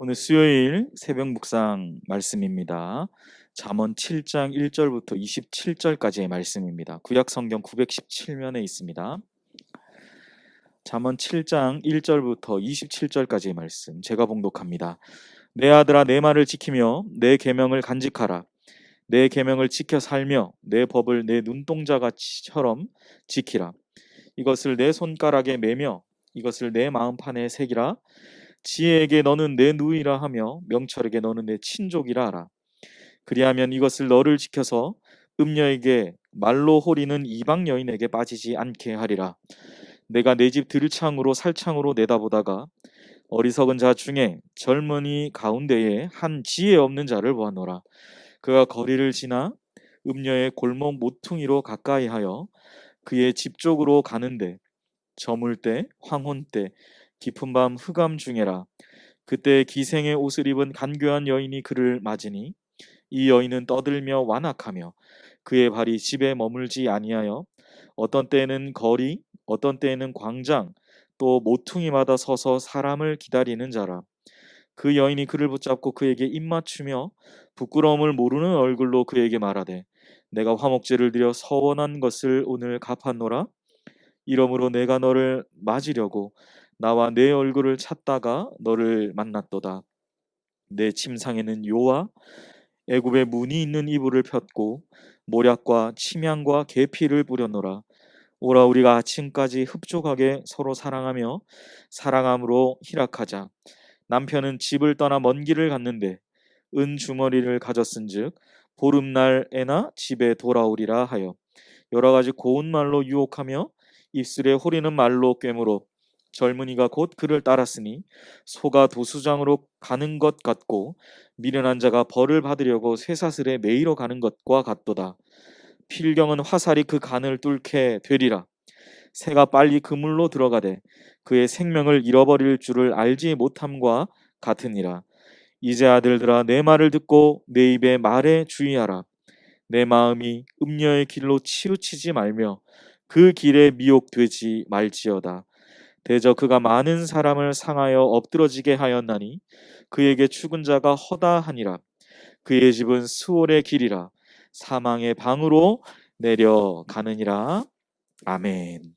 오늘 수요일 새벽 묵상 말씀입니다. 잠언 7장 1절부터 27절까지의 말씀입니다. 구약 성경 917면에 있습니다. 잠언 7장 1절부터 27절까지의 말씀 제가 봉독합니다. 내 아들아 내 말을 지키며 내 계명을 간직하라. 내 계명을 지켜 살며 내 법을 내 눈동자같이처럼 지키라. 이것을 내 손가락에 매며 이것을 내 마음판에 새기라. 지혜에게 너는 내 누이라 하며 명철에게 너는 내 친족이라 하라. 그리하면 이것을 너를 지켜서 음녀에게 말로 호리는 이방 여인에게 빠지지 않게 하리라. 내가 내 집 들창으로 살창으로 내다보다가 어리석은 자 중에 젊은이 가운데에 한 지혜 없는 자를 보았노라. 그가 거리를 지나 음녀의 골목 모퉁이로 가까이하여 그의 집 쪽으로 가는데 저물 때 황혼 때 깊은 밤 흑암 중에라. 그때 기생의 옷을 입은 간교한 여인이 그를 맞으니 이 여인은 떠들며 완악하며 그의 발이 집에 머물지 아니하여 어떤 때에는 거리 어떤 때에는 광장 또 모퉁이마다 서서 사람을 기다리는 자라. 그 여인이 그를 붙잡고 그에게 입맞추며 부끄러움을 모르는 얼굴로 그에게 말하되 내가 화목제를 드려 서원한 것을 오늘 갚았노라. 이러므로 내가 너를 맞으려고 나와 내 얼굴을 찾다가 너를 만났도다. 내 침상에는 요와 애굽의 무늬 있는 이불을 폈고 모략과 침향과 계피를 뿌렸노라. 오라 우리가 아침까지 흡족하게 서로 사랑하며 사랑함으로 희락하자. 남편은 집을 떠나 먼 길을 갔는데 은 주머니를 가졌은즉 보름날에나 집에 돌아오리라 하여 여러 가지 고운 말로 유혹하며 입술에 호리는 말로 꿰므로 젊은이가 곧 그를 따랐으니 소가 도수장으로 가는 것 같고 미련한 자가 벌을 받으려고 쇠사슬에 매이러 가는 것과 같도다. 필경은 화살이 그 간을 뚫게 되리라. 새가 빨리 그물로 들어가되 그의 생명을 잃어버릴 줄을 알지 못함과 같으니라. 이제 아들들아 내 말을 듣고 내 입의 말에 주의하라. 내 마음이 음녀의 길로 치우치지 말며 그 길에 미혹되지 말지어다. 대저 그가 많은 사람을 상하여 엎드러지게 하였나니 그에게 죽은 자가 허다하니라. 그의 집은 수월의 길이라 사망의 방으로 내려가느니라. 아멘.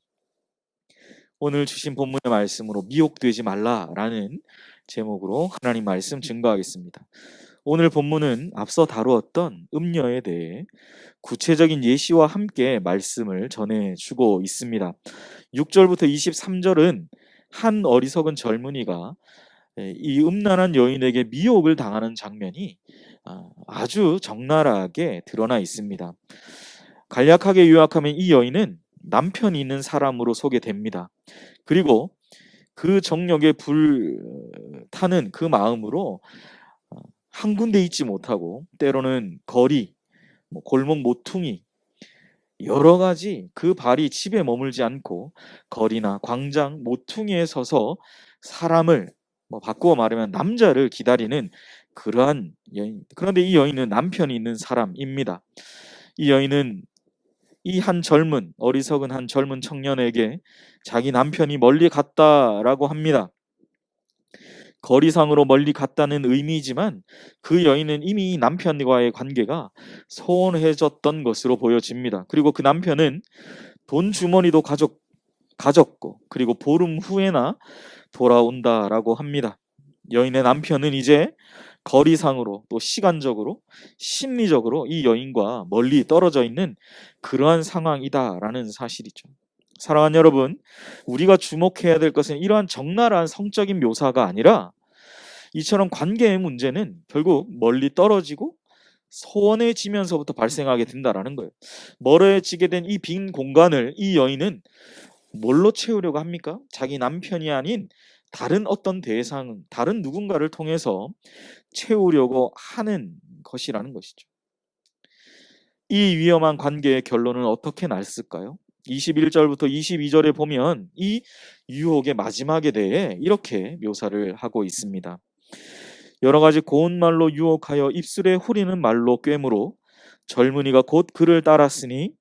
오늘 주신 본문의 말씀으로 미혹되지 말라라는 제목으로 하나님 말씀 증거하겠습니다. 오늘 본문은 앞서 다루었던 음녀에 대해 구체적인 예시와 함께 말씀을 전해주고 있습니다. 6절부터 23절은 한 어리석은 젊은이가 이 음란한 여인에게 미혹을 당하는 장면이 아주 적나라하게 드러나 있습니다. 간략하게 요약하면 이 여인은 남편이 있는 사람으로 소개됩니다. 그리고 그 정력에 불타는 그 마음으로 한 군데 있지 못하고 때로는 거리, 골목 모퉁이 여러 가지 그 발이 집에 머물지 않고 거리나 광장 모퉁이에 서서 사람을 바꾸어 말하면 남자를 기다리는 그러한 여인. 그런데 이 여인은 남편이 있는 사람입니다. 이 여인은 이 한 젊은 어리석은 한 젊은 청년에게 자기 남편이 멀리 갔다라고 합니다. 거리상으로 멀리 갔다는 의미이지만 그 여인은 이미 남편과의 관계가 소원해졌던 것으로 보여집니다. 그리고 그 남편은 돈 주머니도 가졌고 그리고 보름 후에나 돌아온다라고 합니다. 여인의 남편은 이제 거리상으로 또 시간적으로 심리적으로 이 여인과 멀리 떨어져 있는 그러한 상황이다라는 사실이죠. 사랑하는 여러분, 우리가 주목해야 될 것은 이러한 적나라한 성적인 묘사가 아니라 이처럼 관계의 문제는 결국 멀리 떨어지고 소원해지면서부터 발생하게 된다라는 거예요. 멀어지게 된 이 빈 공간을 이 여인은 뭘로 채우려고 합니까? 자기 남편이 아닌 다른 어떤 대상, 다른 누군가를 통해서 채우려고 하는 것이라는 것이죠. 이 위험한 관계의 결론은 어떻게 났을까요? 21절부터 22절에 보면 이 유혹의 마지막에 대해 이렇게 묘사를 하고 있습니다. 여러 가지 고운 말로 유혹하여 입술에 후리는 말로 꿰므로 젊은이가 곧 그를 따랐으니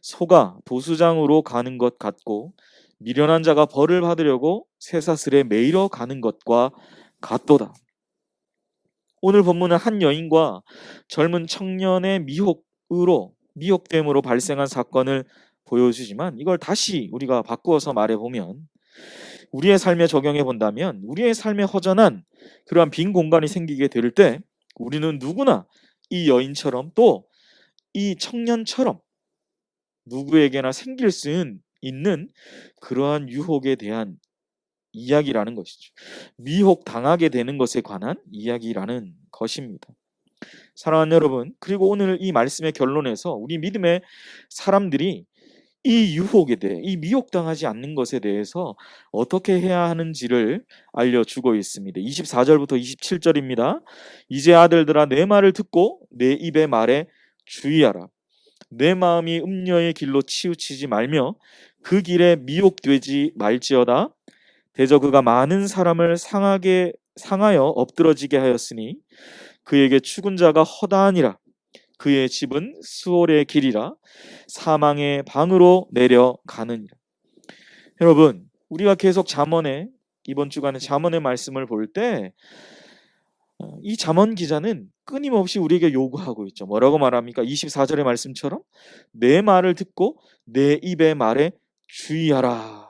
소가 도수장으로 가는 것 같고 미련한 자가 벌을 받으려고 쇠사슬에 매이러 가는 것과 같도다. 오늘 본문은 한 여인과 젊은 청년의 미혹됨으로 발생한 사건을 보여주지만, 이걸 다시 우리가 바꾸어서 말해보면, 우리의 삶에 적용해 본다면, 우리의 삶에 허전한 그러한 빈 공간이 생기게 될 때 우리는 누구나 이 여인처럼, 또 이 청년처럼 누구에게나 생길 수 있는 그러한 유혹에 대한 이야기라는 것이죠. 미혹당하게 되는 것에 관한 이야기라는 것입니다. 사랑하는 여러분, 그리고 오늘 이 말씀의 결론에서 우리 믿음의 사람들이 이 유혹에 대해, 이 미혹당하지 않는 것에 대해서 어떻게 해야 하는지를 알려주고 있습니다. 24절부터 27절입니다. 이제 아들들아, 내 말을 듣고 내 입의 말에 주의하라. 내 마음이 음녀의 길로 치우치지 말며 그 길에 미혹되지 말지어다. 대저 그가 많은 사람을 상하여 엎드러지게 하였으니 그에게 죽은 자가 허다하니라. 그의 집은 수월의 길이라 사망의 방으로 내려가느니라. 여러분, 우리가 계속 이번 주간에 잠언의 말씀을 볼 때 이 잠언 기자는 끊임없이 우리에게 요구하고 있죠. 뭐라고 말합니까? 24절의 말씀처럼 내 말을 듣고 내 입의 말에 주의하라.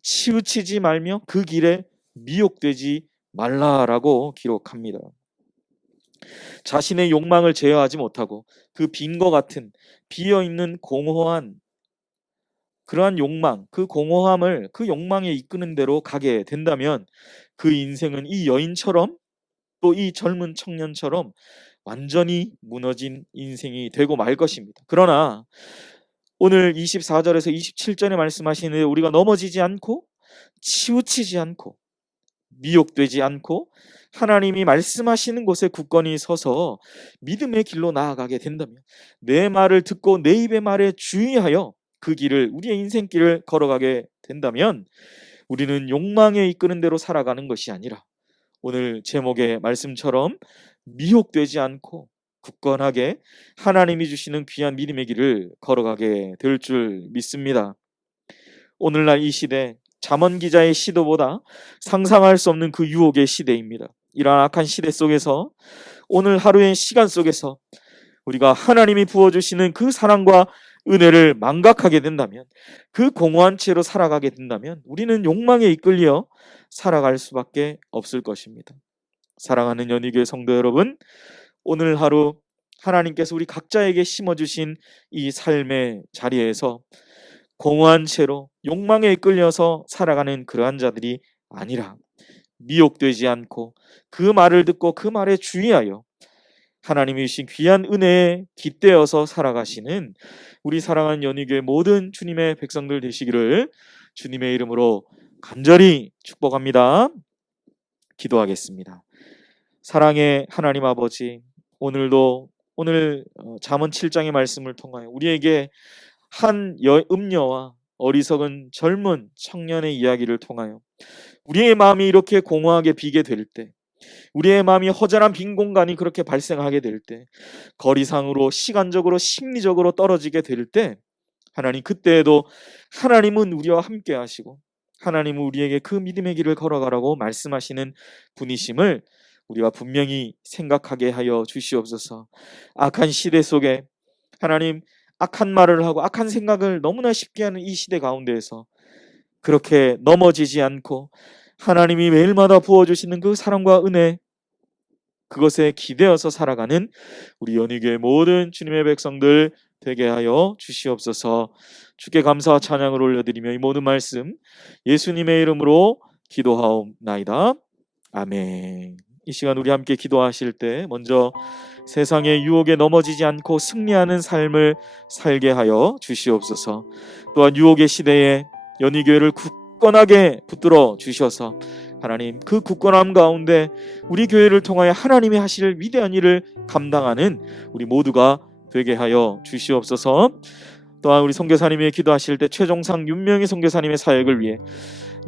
치우치지 말며 그 길에 미혹되지 말라라고 기록합니다. 자신의 욕망을 제어하지 못하고 그 빈과 같은 비어있는 공허한 그러한 욕망, 그 공허함을 그 욕망에 이끄는 대로 가게 된다면 그 인생은 이 여인처럼, 또 이 젊은 청년처럼 완전히 무너진 인생이 되고 말 것입니다. 그러나 오늘 24절에서 27절에 말씀하시는데, 우리가 넘어지지 않고 치우치지 않고 미혹되지 않고 하나님이 말씀하시는 곳에 굳건히 서서 믿음의 길로 나아가게 된다면, 내 말을 듣고 내 입의 말에 주의하여 그 길을, 우리의 인생길을 걸어가게 된다면 우리는 욕망에 이끄는 대로 살아가는 것이 아니라 오늘 제목의 말씀처럼 미혹되지 않고 굳건하게 하나님이 주시는 귀한 믿음의 길을 걸어가게 될 줄 믿습니다. 오늘날 이 시대, 잠언 기자의 시도보다 상상할 수 없는 그 유혹의 시대입니다. 이러한 악한 시대 속에서, 오늘 하루의 시간 속에서 우리가 하나님이 부어주시는 그 사랑과 은혜를 망각하게 된다면, 그 공허한 채로 살아가게 된다면 우리는 욕망에 이끌려 살아갈 수밖에 없을 것입니다. 사랑하는 연희교회 성도 여러분, 오늘 하루 하나님께서 우리 각자에게 심어주신 이 삶의 자리에서 공허한 채로 욕망에 이끌려서 살아가는 그러한 자들이 아니라, 미혹되지 않고 그 말을 듣고 그 말에 주의하여 하나님이 주신 귀한 은혜에 깃대어서 살아가시는 우리 사랑하는 연희교회 모든 주님의 백성들 되시기를 주님의 이름으로 간절히 축복합니다. 기도하겠습니다. 사랑의 하나님 아버지, 오늘 잠언 7장의 말씀을 통하여 우리에게 한 음녀와 어리석은 젊은 청년의 이야기를 통하여 우리의 마음이 이렇게 공허하게 비게 될 때, 우리의 마음이 허전한 빈 공간이 그렇게 발생하게 될 때, 거리상으로 시간적으로 심리적으로 떨어지게 될 때, 하나님, 그때에도 하나님은 우리와 함께 하시고 하나님은 우리에게 그 믿음의 길을 걸어가라고 말씀하시는 분이심을 우리가 분명히 생각하게 하여 주시옵소서. 악한 시대 속에 하나님, 악한 말을 하고 악한 생각을 너무나 쉽게 하는 이 시대 가운데에서 그렇게 넘어지지 않고 하나님이 매일마다 부어주시는 그 사랑과 은혜, 그것에 기대어서 살아가는 우리 연희교회 모든 주님의 백성들 되게 하여 주시옵소서. 주께 감사와 찬양을 올려드리며 이 모든 말씀 예수님의 이름으로 기도하옵나이다. 아멘. 이 시간 우리 함께 기도하실 때 먼저 세상의 유혹에 넘어지지 않고 승리하는 삶을 살게 하여 주시옵소서. 또한 유혹의 시대에 연희교회를 굳건하게 붙들어 주셔서 하나님, 그 굳건함 가운데 우리 교회를 통하여 하나님이 하실 위대한 일을 감당하는 우리 모두가 되게 하여 주시옵소서. 또한 우리 선교사님이 기도하실 때 최종상 윤명희 선교사님의 사역을 위해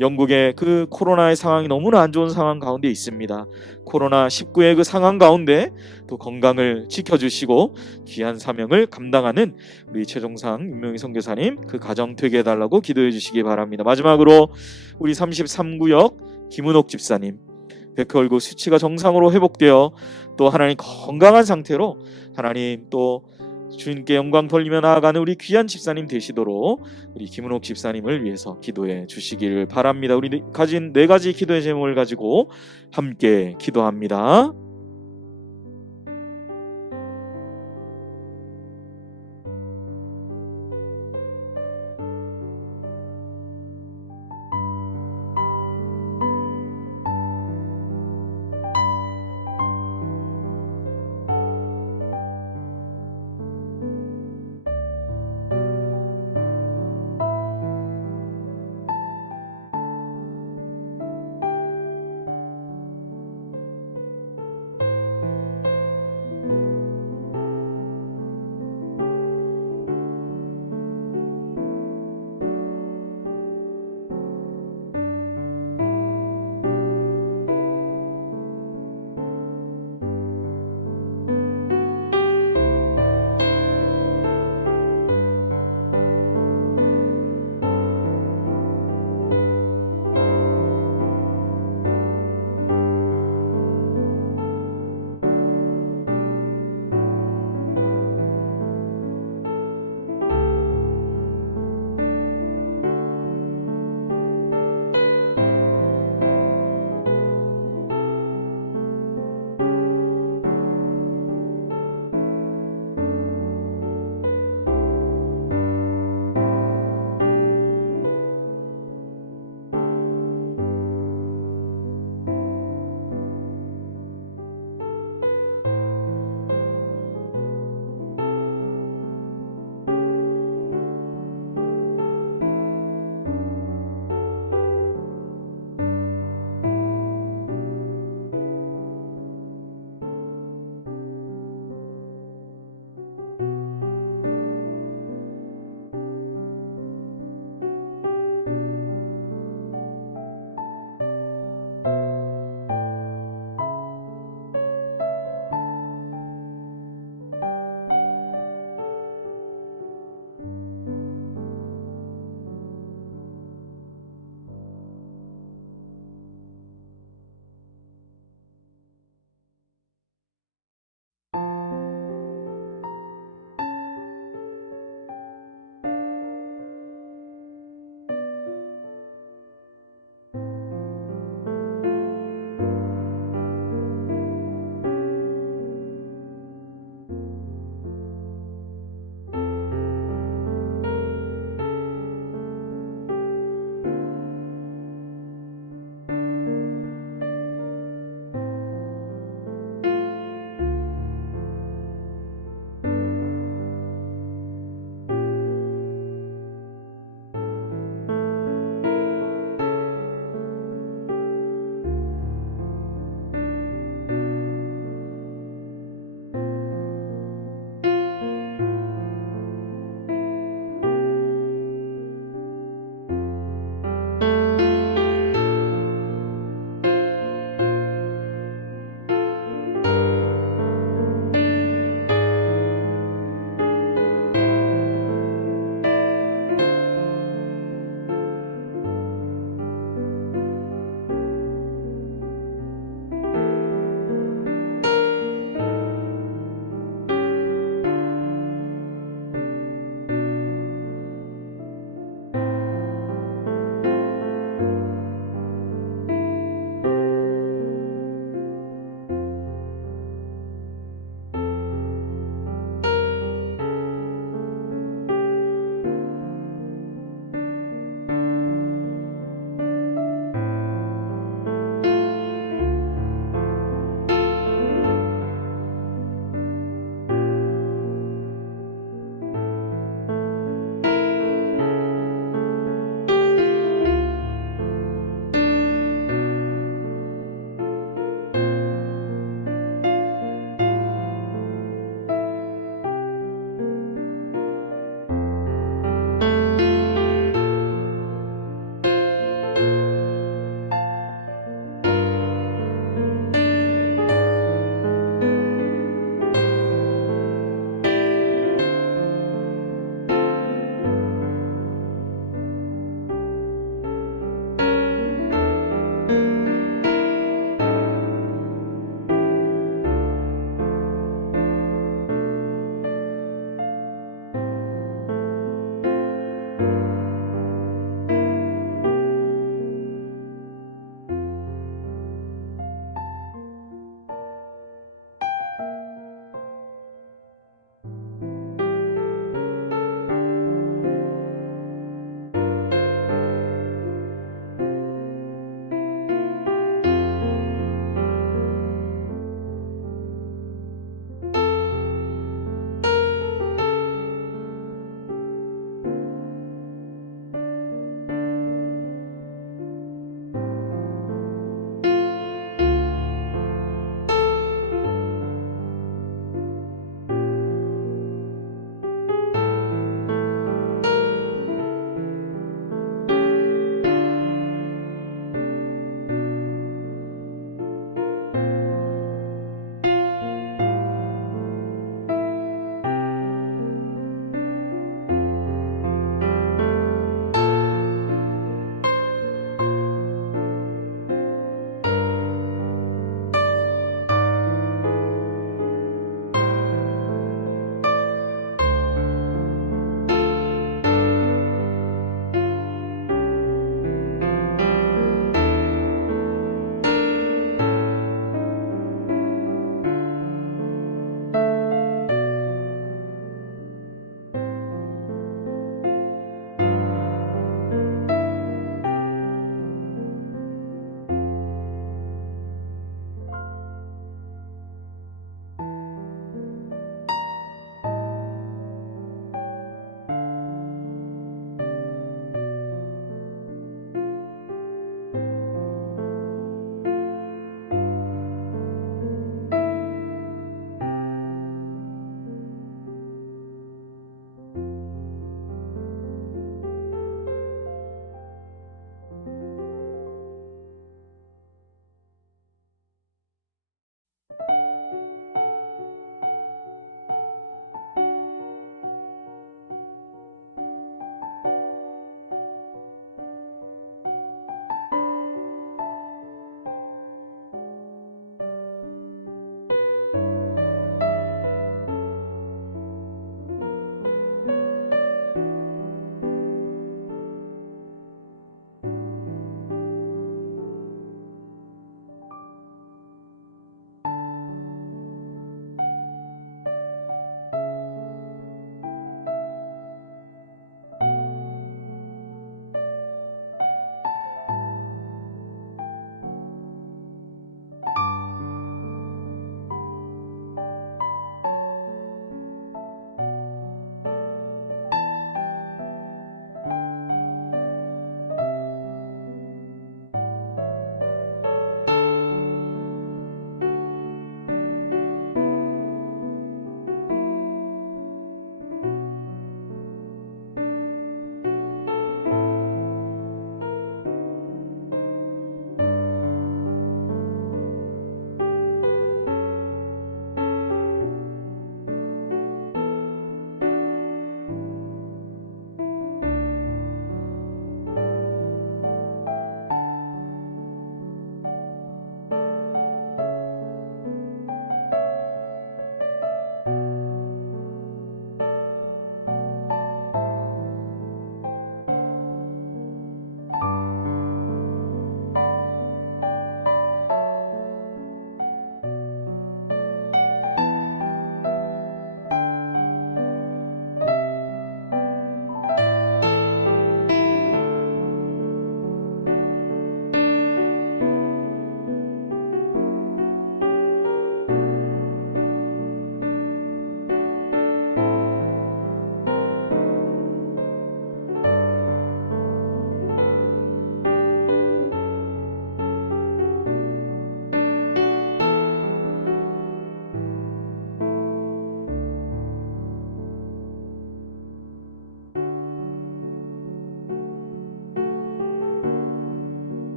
영국의 그 코로나의 상황이 너무나 안 좋은 상황 가운데 있습니다. 코로나19의 그 상황 가운데 또 건강을 지켜주시고 귀한 사명을 감당하는 우리 최종상 윤명희 선교사님 그 가정 되게 해달라고 기도해 주시기 바랍니다. 마지막으로 우리 33구역 김은옥 집사님, 백혈구 수치가 정상으로 회복되어 또 하나님 건강한 상태로 하나님 또 주님께 영광 돌리며 나아가는 우리 귀한 집사님 되시도록 우리 김은옥 집사님을 위해서 기도해 주시기를 바랍니다. 우리 가진 4가지 기도의 제목을 가지고 함께 기도합니다.